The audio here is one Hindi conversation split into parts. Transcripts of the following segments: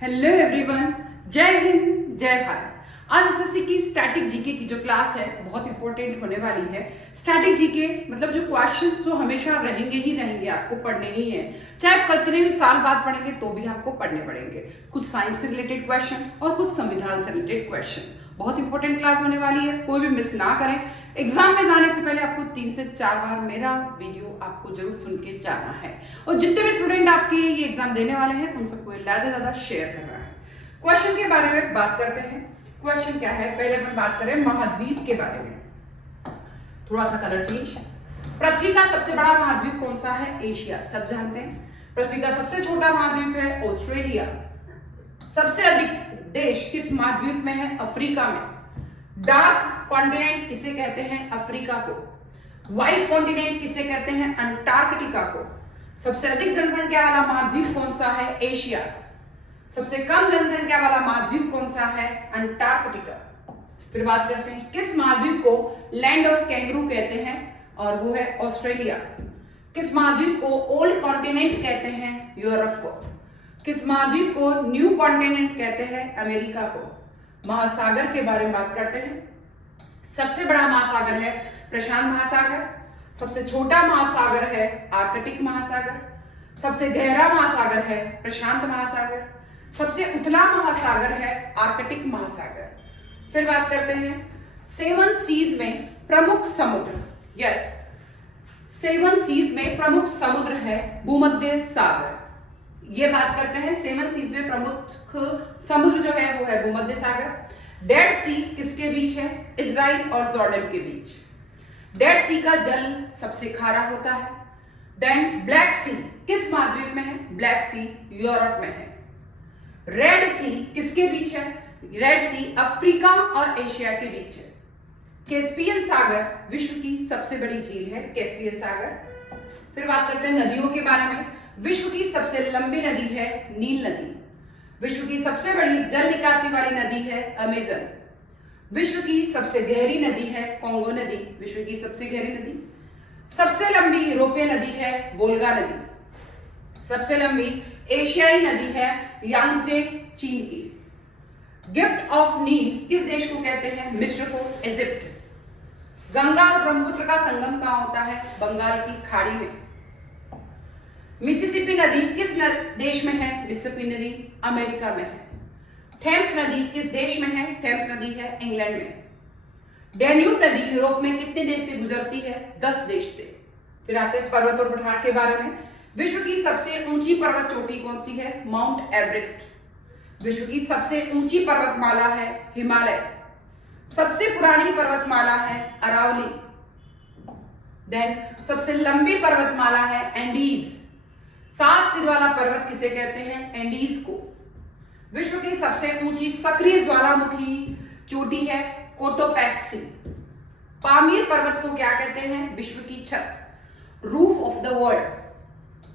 हेलो एवरीवन, जय हिंद जय भारत। आज एसएससी की स्टैटिक जीके की जो क्लास है बहुत इंपॉर्टेंट होने वाली है। स्टैटिक जीके मतलब जो क्वेश्चंस जो हमेशा रहेंगे ही रहेंगे, आपको पढ़ने ही है, चाहे आप कितने भी साल बाद पढ़ेंगे तो भी आपको पढ़ने पड़ेंगे। कुछ साइंस से रिलेटेड क्वेश्चन और कुछ संविधान से रिलेटेड क्वेश्चन। बहुत इंपॉर्टेंट क्लास होने वाली है, कोई भी मिस ना करें। एग्जाम में जाने से पहले आपको 3 से 4 बार मेरा वीडियो आपको जरूर सुन के जाना है। और जितने भी स्टूडेंट आपके ये एग्जाम देने वाले हैं उन सबको ज्यादा शेयर करना है। क्वेश्चन के बारे में बात करते हैं। क्वेश्चन क्या है, पहले अपन बात करें महाद्वीप के बारे में। थोड़ा सा कलर चेंज। पृथ्वी का सबसे बड़ा महाद्वीप कौन सा है? एशिया, सब जानते हैं। पृथ्वी का सबसे छोटा महाद्वीप है ऑस्ट्रेलिया। सबसे अधिक देश किस महाद्वीप में है? अफ्रीका में। डार्क कॉन्टिनेंट किसे कहते हैं? अफ्रीका को। व्हाइट कॉन्टिनेंट किसे कहते हैं? अंटार्कटिका को। सबसे अधिक जनसंख्या वाला महाद्वीप कौन सा है? एशिया। सबसे कम जनसंख्या वाला महाद्वीप कौन सा है? अंटार्कटिका। फिर बात करते हैं किस महाद्वीप को लैंड ऑफ कैंगरू कहते हैं, और वो है ऑस्ट्रेलिया। किस महाद्वीप को ओल्ड कॉन्टिनेंट कहते हैं? यूरोप को। किस महाद्वीप को न्यू कॉन्टिनेंट कहते हैं? अमेरिका को। महासागर के बारे में बात करते हैं। सबसे बड़ा महासागर है प्रशांत महासागर। सबसे छोटा महासागर है आर्कटिक महासागर। सबसे गहरा महासागर है प्रशांत महासागर। सबसे उथला महासागर है आर्कटिक महासागर। फिर बात करते हैं 7 सीज में प्रमुख समुद्र। यस, 7 सीज में प्रमुख समुद्र है भूमध्य सागर। ये बात करते हैं 7 सीज में प्रमुख समुद्र जो है वो है भूमध्य सागर। डेड सी किसके बीच है? इजराइल और जॉर्डन के बीच। डेड सी का जल सबसे खारा होता है। देन ब्लैक सी किस महाद्वीप में है? ब्लैक सी यूरोप में है। रेड सी किसके बीच है? रेड सी अफ्रीका और एशिया के बीच है। कैस्पियन सागर विश्व की सबसे बड़ी झील है, कैस्पियन सागर। फिर बात करते हैं नदियों के बारे में। विश्व की सबसे लंबी नदी है नील नदी। विश्व की सबसे बड़ी जल निकासी वाली नदी है अमेजन। विश्व की सबसे गहरी नदी है कांगो नदी, विश्व की सबसे गहरी नदी। सबसे लंबी यूरोपीय नदी है वोल्गा नदी। सबसे लंबी एशियाई नदी है यांगजे, चीन की। गिफ्ट ऑफ नील किस देश को कहते हैं? मिस्र को, इजिप्ट। गंगा और ब्रह्मपुत्र का संगम कहां होता है? बंगाल की खाड़ी में। मिसिसिपी नदी किस देश में है? मिसिसिपी नदी अमेरिका में है। थेम्स नदी किस देश में है? थेम्स नदी है इंग्लैंड में। डैन्यूब नदी यूरोप में कितने देश से गुजरती है? 10 देश से। फिर आते हैं पर्वत और पठार के बारे में। विश्व की सबसे ऊंची पर्वत चोटी कौन सी है? Mount Everest. विश्व की सबसे ऊंची पर्वतमाला है हिमालय। सबसे पुरानी पर्वतमाला है अरावली। देन सबसे लंबी पर्वतमाला है एंडीज। 7 सिर वाला पर्वत किसे कहते हैं? एंडीज को। विश्व की सबसे ऊंची सक्रिय ज्वालामुखी चोटी है कोटोपैक्सी। पामीर पर्वत को क्या कहते हैं? विश्व की छत, roof of the world.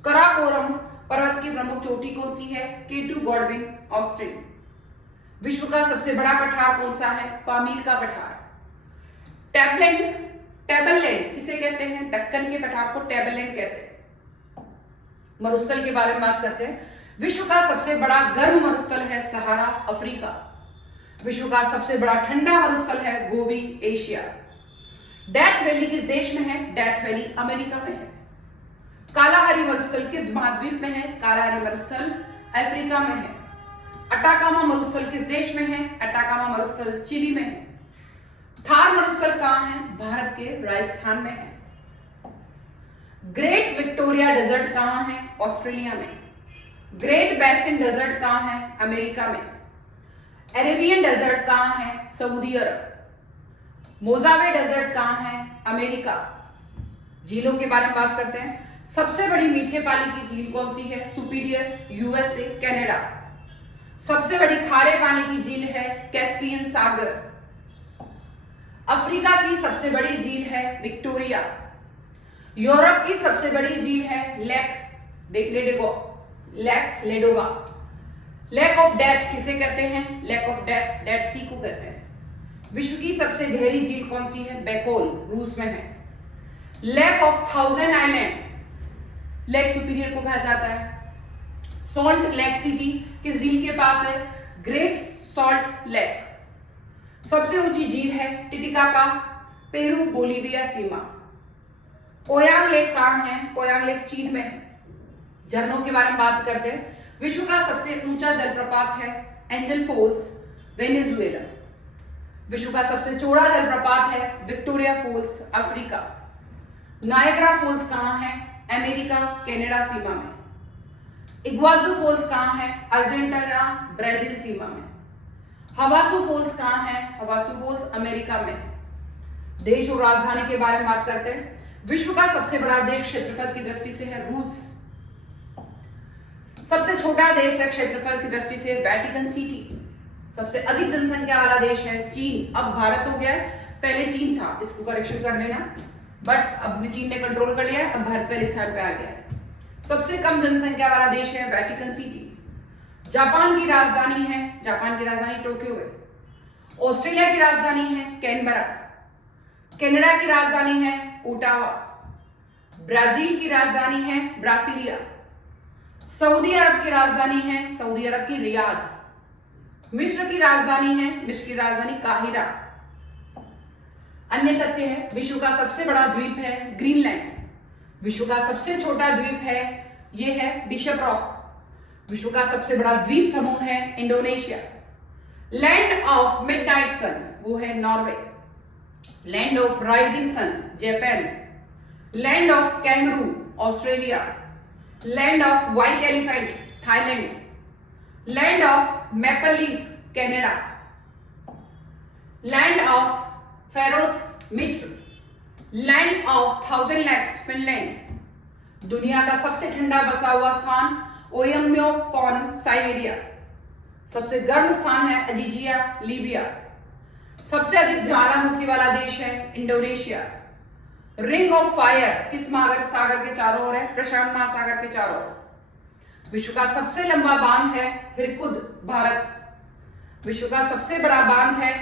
Karakoram पर्वत की प्रमुख चोटी कौन सी है? केटू गॉडविन, ऑस्ट्रिन। विश्व का सबसे बड़ा पठार कौन सा है? पामीर का पठार। टेबललैंड किसे कहते हैं? दक्कन के पठार को टेबललैंड कहते हैं। मरुस्थल के बारे में बात करते हैं। विश्व का सबसे बड़ा गर्म मरुस्थल है सहारा, अफ्रीका। विश्व का सबसे बड़ा ठंडा मरुस्थल है गोबी, एशिया। डेथ वैली किस देश में है? डेथ वैली अमेरिका में है। कालाहारी मरुस्थल किस महाद्वीप में है? कालाहारी मरुस्थल अफ्रीका में है। अटाकामा मरुस्थल किस देश में है? अटाकामा मरुस्थल चिली में है। थार मरुस्थल कहां है? भारत के राजस्थान में है। ग्रेट विक्टोरिया डेजर्ट कहां है? ऑस्ट्रेलिया में। ग्रेट बेसिन डेजर्ट कहां है? अमेरिका में। अरेबियन डेजर्ट कहां है? सऊदी अरब। मोजावे डेजर्ट कहां है? अमेरिका। झीलों के बारे में बात करते हैं। सबसे बड़ी मीठे पानी की झील कौन सी है? Superior, USA, Canada. सबसे बड़ी खारे पानी की झील है कैस्पियन सागर। अफ्रीका की सबसे बड़ी झील है विक्टोरिया। यूरोप की सबसे बड़ी झील है लेक लेडोगा। लेक ऑफ डेथ किसे कहते हैं? लेक ऑफ डेथ डेड सी को कहते हैं। विश्व की सबसे गहरी झील कौन सी है? बेकोल, रूस में है। Lake of 1000 island, lake superior को कहा जाता है। सॉल्ट लेक सिटी किस झील के पास है? Great salt lake. सबसे ऊंची झील है टिटिकाका, पेरू बोलीविया सीमा। पोयांग लेक कहां है? पोयांग लेक चीन में है। झरनों के बारे में बात करते हैं। विश्व का सबसे ऊंचा जलप्रपात है एंजल फॉल्स, वेनेजुएला। विश्व का सबसे चौड़ा जलप्रपात है Victoria Falls, Africa. Niagara Falls कहां है? अमेरिका, कनाडा सीमा में। इग्वाजू फॉल्स कहां है? अर्जेंटीना, ब्राजील सीमा में। हवासू फॉल्स कहां है? हवासू फॉल्स अमेरिका में है। देश और राजधानी के बारे में बात करते हैं। विश्व का सबसे बड़ा देश क्षेत्रफल की दृष्टि से है रूस। सबसे छोटा देश है क्षेत्रफल की दृष्टि से वेटिकन सिटी। सबसे अधिक जनसंख्या वाला देश है चीन। अब भारत हो गया है, पहले चीन था, इसको करेक्शन कर लेना, बट अब चीन ने कंट्रोल कर लिया है, अब भारत पहले स्थान पे आ गया है। सबसे कम जनसंख्या वाला देश है वेटिकन सिटी। जापान की राजधानी है, जापान की राजधानी टोक्यो है। ऑस्ट्रेलिया की राजधानी है कैनबरा। कनाडा की राजधानी है ओटावा। ब्राजील की राजधानी है ब्रासिलिया। सऊदी अरब की राजधानी है सऊदी अरब की रियाद। मिस्र की राजधानी है, मिस्र की राजधानी काहिरा। अन्य तथ्य है, विश्व का सबसे बड़ा द्वीप है ग्रीनलैंड। विश्व का सबसे छोटा द्वीप है, यह है बिशप रॉक। विश्व का सबसे बड़ा द्वीप समूह है Indonesia. Land of midnight sun, वो है Norway. Land of rising sun, Japan. Land of kangaroo, Australia. Land of white elephant, Thailand. Land of maple leaf, Canada. Land of pharaohs, मिस्र। Land of thousand lakes, Finland. दुनिया का सबसे ठंडा बसा हुआ स्थान ओयम्योकॉन, साइबेरिया। सबसे गर्म स्थान है अजीजिया, लीबिया। सबसे अधिक ज्वालामुखी वाला देश है इंडोनेशिया। रिंग ऑफ फायर किस सागर के चारों ओर है? प्रशांत महासागर के चारों ओर। विश्व का सबसे लंबा बांध है हिरकुद, भारत। विश्व का सबसे बड़ा बांध है,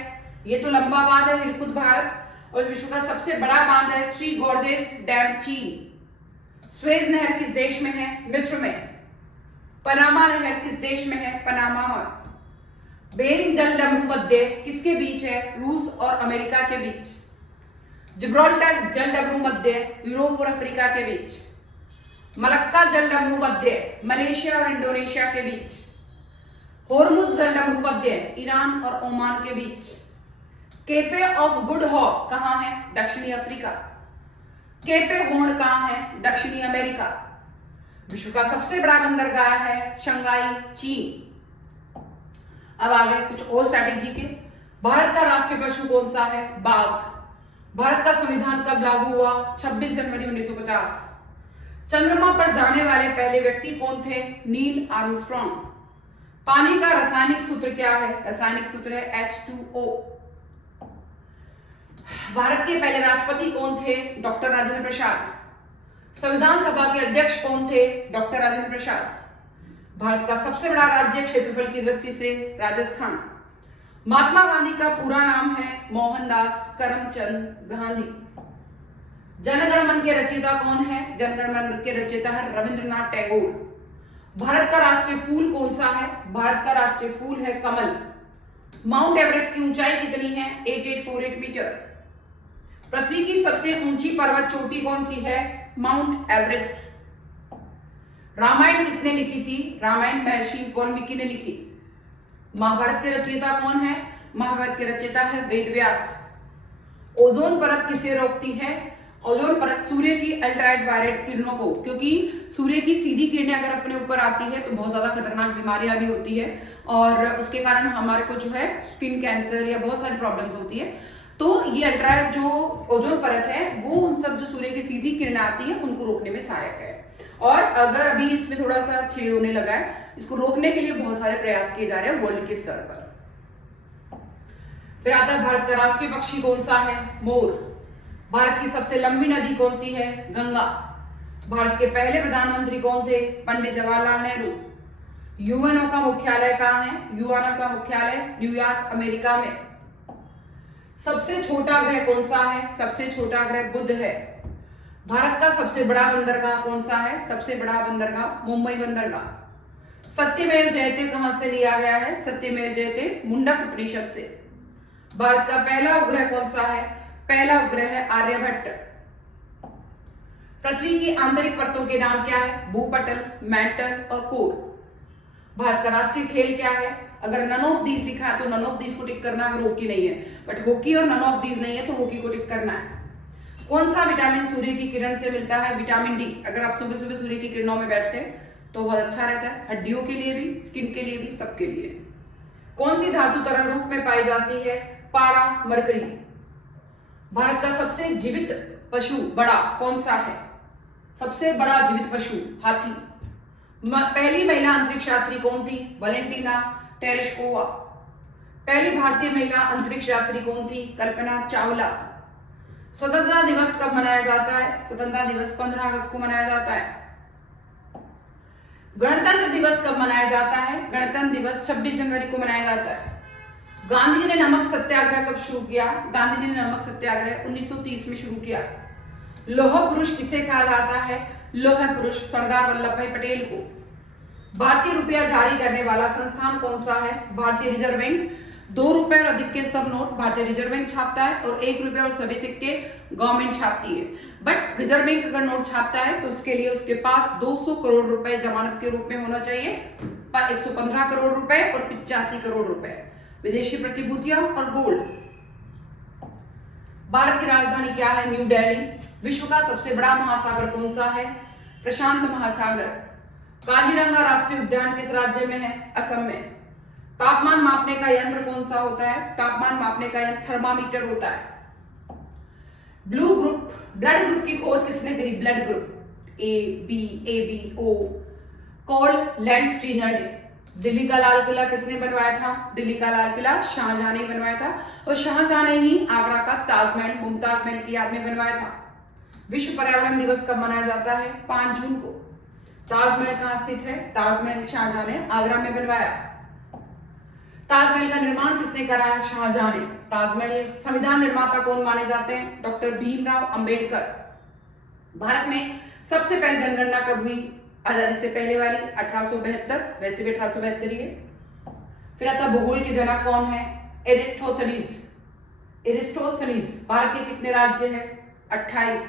ये तो लंबा बांध है हिरकुद, भारत। और विश्व का सबसे बड़ा बांध है श्री गोर्जेस डैम, चीन। स्वेज नहर किस देश में है? मिस्र में। पनामा नहर किस देश में है? पनामा में। बेरिंग जल डमरू मध्य किसके बीच है? रूस और अमेरिका के बीच। जिब्राल्टर जल डमरू मध्य यूरोप और अफ्रीका के बीच। मलक्का जल डमरू मध्य मलेशिया और इंडोनेशिया के बीच। होर्मुज जल डमरू मध्य ईरान और ओमान के बीच। केपे ऑफ गुड होप कहां है? दक्षिणी अफ्रीका। केपे होर्न कहां है? दक्षिणी अमेरिका। विश्व का सबसे बड़ा बंदरगाह है शंघाई, चीन। अब आगे कुछ और स्ट्रैटेजी के। भारत का राष्ट्रीय पशु कौन सा है? बाघ। भारत का संविधान कब लागू हुआ? 26 जनवरी 1950। चंद्रमा पर जाने वाले पहले व्यक्ति कौन थे? Neil Armstrong. पानी का रासायनिक सूत्र क्या है? रासायनिक सूत्र है H2O। भारत के पहले राष्ट्रपति कौन थे? डॉक्टर राजेंद्र प्रसाद। संविधान सभा के अध्यक्ष कौन थे? डॉक्टर राजेंद्र प्रसाद। भारत का सबसे बड़ा राज्य क्षेत्रफल की दृष्टि से राजस्थान। महात्मा गांधी का पूरा नाम है मोहनदास करमचंद गांधी। जनगण मन के रचयिता कौन है? जनगण मन के रचयिता है रविंद्रनाथ टैगोर। भारत का राष्ट्रीय फूल कौन सा है? भारत का राष्ट्रीय फूल है कमल। माउंट एवरेस्ट की ऊंचाई कितनी है? 8848 मीटर। पृथ्वी की सबसे ऊंची पर्वत चोटी कौन सी है? Mount Everest. रामायण किसने लिखी थी? रामायण महर्षि वाल्मीकि ने लिखी। महाभारत के रचयिता कौन है? महाभारत के रचयिता है वेदव्यास। ओजोन परत किसे रोकती है? ओजोन परत सूर्य की अल्ट्रावायलेट किरणों को, क्योंकि सूर्य की सीधी किरणें अगर अपने ऊपर आती है तो बहुत ज्यादा खतरनाक बीमारियां भी होती है और उसके कारण हमारे को जो है स्किन कैंसर या बहुत सारी प्रॉब्लम्स होती है। तो ये अल्ट्रा जो ओजोन परत है वो उन सब जो सूर्य की सीधी किरणें आती है उनको रोकने में सहायक है। और अगर अभी इसमें थोड़ा सा क्षय होने लगा है, इसको रोकने के लिए बहुत सारे प्रयास किए जा रहे हैं वर्ल्ड के स्तर पर। फिर आता है भारत का राष्ट्रीय पक्षी कौन सा है? मोर। भारत की सबसे लंबी नदी कौन सी है? गंगा। भारत के पहले प्रधानमंत्री कौन थे? पंडित जवाहरलाल नेहरू। यूएनओ का मुख्यालय कहाँ है? यूएनओ का मुख्यालय न्यूयॉर्क, अमेरिका में। सबसे छोटा ग्रह कौन सा है? सबसे छोटा ग्रह बुध है। भारत का सबसे बड़ा बंदरगाह कौन सा है? सबसे बड़ा बंदरगाह मुंबई बंदरगाह। सत्यमेव जयते कहां से लिया गया है? सत्यमेव जयते मुंडक उपनिषद से। भारत का पहला उपग्रह कौन सा है? पहला उपग्रह है आर्यभट्ट। पृथ्वी की आंतरिक परतों के नाम क्या है? भूपटल, मैंटल और कोर। भारत का राष्ट्रीय खेल क्या है? अगर नन ऑफ दीज लिखा है तो नन ऑफ दीज को टिक करना, अगर हॉकी नहीं है, बट हॉकी और नन ऑफ दीज नहीं है तो हॉकी को टिक करना है। कौन सा विटामिन सूर्य की किरण से मिलता है? Vitamin D. अगर आप सुबह सुबह सूर्य की किरणों में बैठते हैं तो बहुत अच्छा रहता है, हड्डियों के लिए भी, स्किन के लिए भी, सबके लिए। कौन सी धातु तरल रूप में पाई जाती है? पारा, मरकरी। भारत का सबसे जीवित पशु बड़ा कौन सा है? सबसे बड़ा जीवित पशु हाथी। पहली महिला अंतरिक्ष यात्री कौन थी? Valentina Tereshkova. पहली भारतीय महिला अंतरिक्ष यात्री कौन थी? कल्पना चावला। स्वतंत्रता दिवस कब मनाया जाता है? स्वतंत्रता दिवस 15 अगस्त को मनाया जाता है। गणतंत्र दिवस कब मनाया जाता है? गणतंत्र दिवस 26 जनवरी को मनाया जाता है। गांधी जी ने नमक सत्याग्रह कब शुरू किया? गांधी जी ने नमक सत्याग्रह 1930 में शुरू किया। लौह पुरुष किसे कहा जाता है? लौह पुरुष सरदार वल्लभ भाई पटेल को। भारतीय रुपया जारी करने वाला संस्थान कौन सा है? भारतीय रिजर्व बैंक। 2 रुपए और अधिक के सब नोट भारतीय रिजर्व बैंक छापता है और 1 रुपए और सभी सिक्के गवर्नमेंट छापती है। बट रिजर्व बैंक अगर नोट छापता है तो उसके लिए उसके पास 200 करोड़ रुपए जमानत के रूप में होना चाहिए, 115 करोड़ रुपए और 85 करोड़ रुपए विदेशी प्रतिभूतियां और गोल्ड। भारत की राजधानी क्या है? न्यू दिल्ली। विश्व का सबसे बड़ा महासागर कौन सा है? प्रशांत महासागर। काजीरंगा राष्ट्रीय उद्यान किस राज्य में है? असम में। तापमान मापने का यंत्र कौन सा होता है? तापमान मापने का यंत्र थर्मामीटर होता है। ब्लड ग्रुप की खोज किसने करी? Blood group AB call Landsteiner ने। दिल्ली का लाल किला किसने बनवाया था? दिल्ली का लाल किला शाहजहां ने बनवाया था और शाहजहां ने ही आगरा का ताजमहल मुमताज महल की याद में बनवाया था। विश्व पर्यावरण दिवस कब मनाया जाता है? 5 जून को। ताजमहल कहां स्थित है? ताजमहल शाहजहां ने आगरा में बनवाया। ताजमहल का निर्माण किसने कराया? शाहजहां ने। ताजमहल संविधान निर्माता कौन माने जाते हैं? डॉक्टर भीमराव अंबेडकर। भारत में सबसे पहले जनगणना कब हुई? आजादी से पहले वाली 1872, वैसे भी 1872 ही है। फिर आता भूगोल के जनक कौन है? एरिस्टोस्थनीज। भारत के कितने राज्य हैं? 28।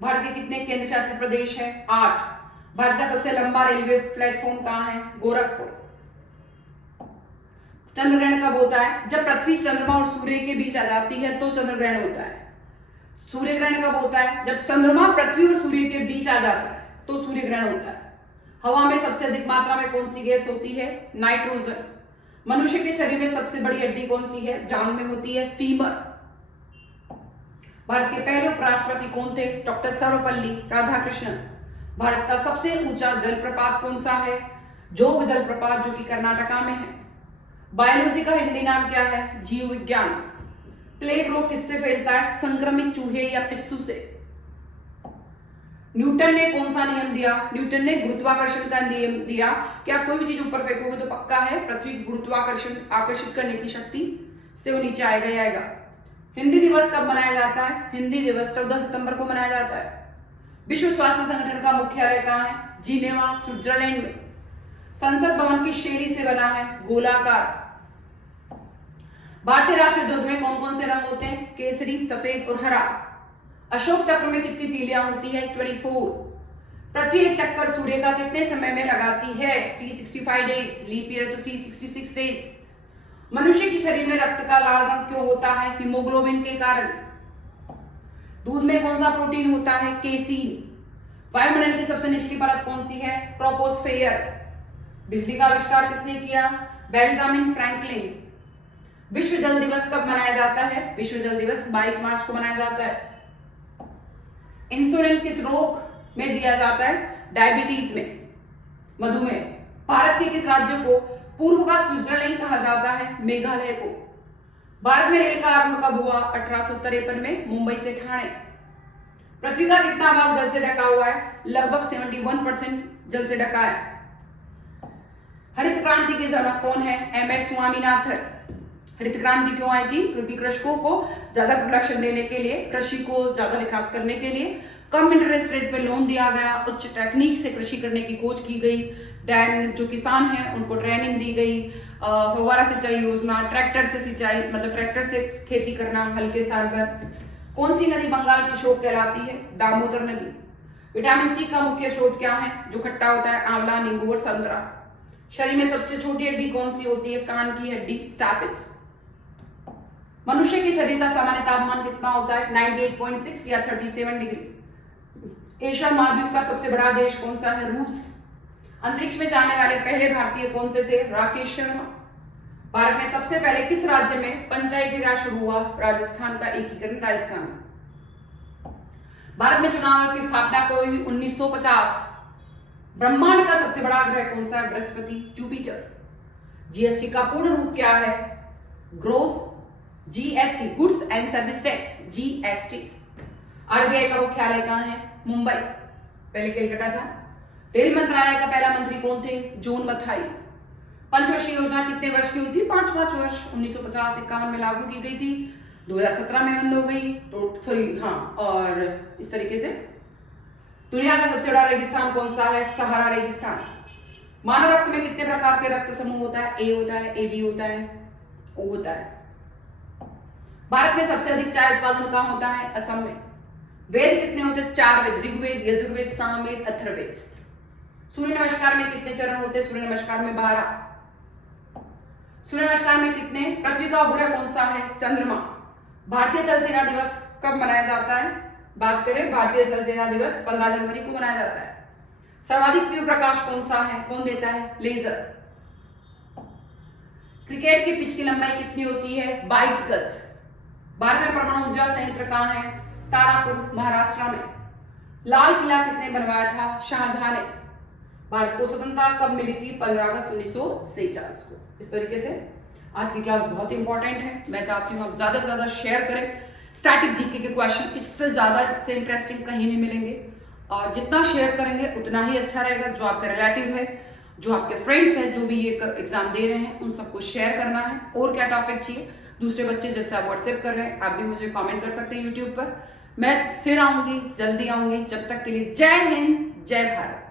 भारत के कितने केंद्र शासित प्रदेश हैं? 8। भारत का सबसे लंबा रेलवे प्लेटफॉर्म कहाँ है? गोरखपुर। चंद्रग्रहण कब होता है? जब पृथ्वी चंद्रमा और सूर्य के बीच आ जाती है तो चंद्रग्रहण होता है। सूर्य ग्रहण कब होता है? जब चंद्रमा पृथ्वी और सूर्य के बीच आ जाता है तो सूर्य ग्रहण होता है। हवा में सबसे अधिक मात्रा में कौन सी गैस होती है? नाइट्रोजन। मनुष्य के शरीर में सबसे बड़ी हड्डी कौन सी है? जांघ में होती है फीमर। भारत के पहले उपराष्ट्रपति कौन थे? डॉक्टर सर्वपल्ली राधाकृष्णन। भारत का सबसे ऊंचा जलप्रपात कौन सा है? जोग जलप्रपात, जो कि कर्नाटका में है। बायोलॉजी का हिंदी नाम क्या है? जीव विज्ञान। प्लेग रोग किससे फैलता है? संक्रमित चूहे या पिस्सू से। न्यूटन ने कौन सा नियम दिया? न्यूटन ने गुरुत्वाकर्षण का नियम दिया कि आप कोई भी चीज ऊपर फेंकोगे तो पक्का है पृथ्वी की गुरुत्वाकर्षण आकर्षित करने की शक्ति से वो नीचे आएगा ही आएगा। हिंदी दिवस कब मनाया जाता है? हिंदी दिवस 14 सितंबर को मनाया जाता है। विश्व स्वास्थ्य संगठन का मुख्यालय कहाँ है? जिनेवा, स्विट्जरलैंड में। संसद भवन किस शैली से बना है? गोलाकार। भारतीय राष्ट्रीय ध्वज में कौन कौन से रंग होते हैं? केसरी, सफेद और हरा। अशोक चक्र में कितनी तीलियां होती है? 24। पृथ्वी एक चक्कर सूर्य का कितने समय में लगाती है? 365 डेज। लीप ईयर तो 366 डेज। मनुष्य के शरीर में रक्त का लाल रंग क्यों होता है? हीमोग्लोबिन के कारण। दूध में कौन सा प्रोटीन होता है? केसीन। वायुमंडल की सबसे निचली परत कौन सी है? ट्रोपोस्फेयर। बिजली का आविष्कार किसने किया? Benjamin Franklin. विश्व जल दिवस कब मनाया जाता है? विश्व जल दिवस 22 मार्च को मनाया जाता है। इंसुलिन किस रोग में दिया जाता है? डायबिटीज में, मधुमेह। भारत के किस राज्य को पूर्व का स्विट्जरलैंड कहा जाता है? मेघालय को। भारत में रेल का आरंभ कब हुआ? 1853 में, मुंबई से ठाणे। पृथ्वी का कितना भाग जल से ढका हुआ है? लगभग 71% जल से ढका है। हरित क्रांति के जनक कौन है? MS स्वामीनाथन। हरित क्रांति क्यों आई थी? क्योंकि कृषकों को ज्यादा प्रोडक्शन देने के लिए, कृषि को ज्यादा विकास करने के लिए कम इंटरेस्ट रेट पे लोन दिया गया, उच्च टेक्निक से कृषि करने की खोज की गई, देन जो किसान हैं उनको ट्रेनिंग दी गई, फव्वारा सिंचाई योजना, ट्रैक्टर से सिंचाई मतलब ट्रैक्टर से खेती करना हल्के स्थान पर। कौन सी नदी बंगाल की शोक कहलाती है? दामोदर नदी। विटामिन सी का मुख्य स्रोत क्या है? जो खट्टा होता है, आंवला, नींबू और संतरा। शरीर में सबसे छोटी हड्डी कौन सी होती है? कान की हड्डी, स्टैपिस। मनुष्य के शरीर का सामान्य तापमान कितना होता है? 98.6 या 37 डिग्री। एशिया महाद्वीप का सबसे बड़ा देश कौन सा है? रूस। अंतरिक्ष में जाने वाले पहले भारतीय कौन से थे? राकेश शर्मा। भारत में सबसे पहले किस राज्य में पंचायती राज शुरू हुआ? राजस्थान का एकीकरण राजस्थान। भारत में चुनाव की स्थापना कब हुई? 1950। ब्रह्मांड का सबसे बड़ा ग्रह कौन सा है? बृहस्पति, जुपिटर। जीएसटी का पूर्ण रूप क्या है? Gross GST, goods and service tax, GST. RBI का मुख्यालय कहां है? मुंबई, पहले कलकत्ता था। रेल मंत्रालय का पहला मंत्री कौन थे? जॉन मथाई। पंचवर्षीय योजना कितने वर्ष की हुई थी? 5-5 वर्ष। 1950-51 में लागू की गई थी, 2017 में बंद हो गई, तो सॉरी हाँ। और इस तरीके से दुनिया का सबसे बड़ा रेगिस्तान कौन सा है? सहारा रेगिस्तान। मानव रक्त में कितने प्रकार के रक्त समूह होता है? ए होता है, ए बी होता है, ओ होता है। भारत में सबसे अधिक चाय उत्पादन कहां होता है? असम में। वेद कितने होते हैं? 4 वेद, ऋग्वेद, यजुर्वेद, सामवेद, अथर्ववेद। सूर्य नमस्कार में कितने चरण होते हैं? सूर्य नमस्कार में 12। सूर्य नमस्कार में कितने? पृथ्वी का उपग्रह कौन सा है? चंद्रमा। भारतीय थल सेना दिवस कब मनाया जाता है? बात करें भारतीय थल सेना दिवस 15 जनवरी को मनाया जाता है। सर्वाधिक तीव्र प्रकाश कौन सा है? कौन देता है? लेजर। क्रिकेट की पिच की लंबाई कितनी होती है? 22 गज। भारत में परमाणु ऊर्जा संयंत्र कहां है? तारापुर, महाराष्ट्र में। लाल किला किसने बनवाया था? शाहजहां ने। भारत को स्वतंत्रता कब मिली थी? 15 अगस्त 1947 को। इस तरीके से आज की क्लास बहुत इंपॉर्टेंट है। मैं चाहती हूँ आप ज्यादा से ज्यादा शेयर करें। स्टैटिक जीके के क्वेश्चन इससे ज्यादा, इससे इंटरेस्टिंग कहीं नहीं मिलेंगे, और जितना शेयर करेंगे उतना ही अच्छा रहेगा। जो आपके रिलेटिव है, जो आपके फ्रेंड्स हैं, जो भी ये एग्जाम दे रहे हैं, उन सबको शेयर करना है। और क्या टॉपिक चाहिए? दूसरे बच्चे जैसे आप व्हाट्सएप कर रहे हैं, आप भी मुझे कमेंट कर सकते हैं यूट्यूब पर। मैं फिर आऊंगी, जल्दी आऊंगी। जब तक के लिए जय हिंद, जय भारत।